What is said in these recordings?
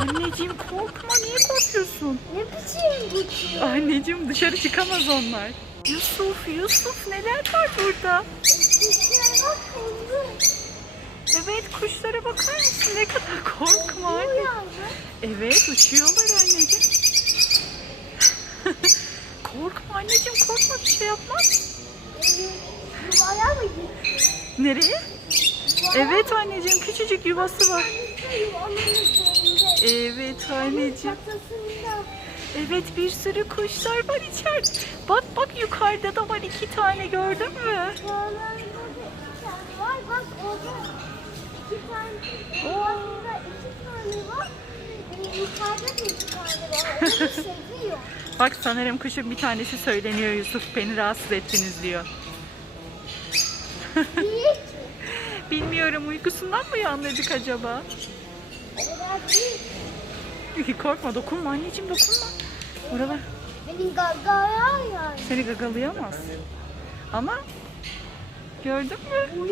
Anneciğim korkma niye korkuyorsun? Ne biçim geçiyor? Anneciğim dışarı çıkamaz onlar. Yusuf, Yusuf neler var burada? Evet kuşlara bakar mısın? Ne kadar korkma Bu anne. Evet uçuyorlar anneciğim. korkma anneciğim korkma bir şey yapmaz. Yuvaya mı gitti? Nereye? Evet anneciğim küçücük yuvası var. Evet anneciğim. Evet bir sürü kuşlar var içeride. Bak bak yukarıda da var iki tane gördün mü? İki tane. Bak orada iki tane. Yuvalarda iki tane var. Yukarıda da iki tane var. Onu seviyor. Bak sanırım kuşun bir tanesi söyleniyor Yusuf beni rahatsız ettiniz diyor. Bilmiyorum uykusundan mı uyandırdık acaba? Korkma dokunma anneciğim dokunma. Oralar Benim gagaya yani. seni gagalayamaz. Ama gördün mü?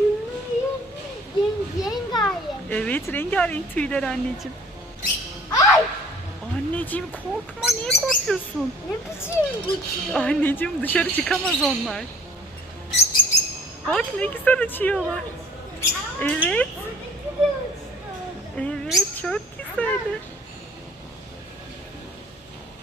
Yengaye. Evet rengarenk tüyler anneciğim. Ay! Anneciğim korkma niye korkuyorsun? Ne biçim geçiyor? Anneciğim dışarı çıkamaz onlar. Bak ne güzel uçuyorlar. Evet. Evet çok güzel.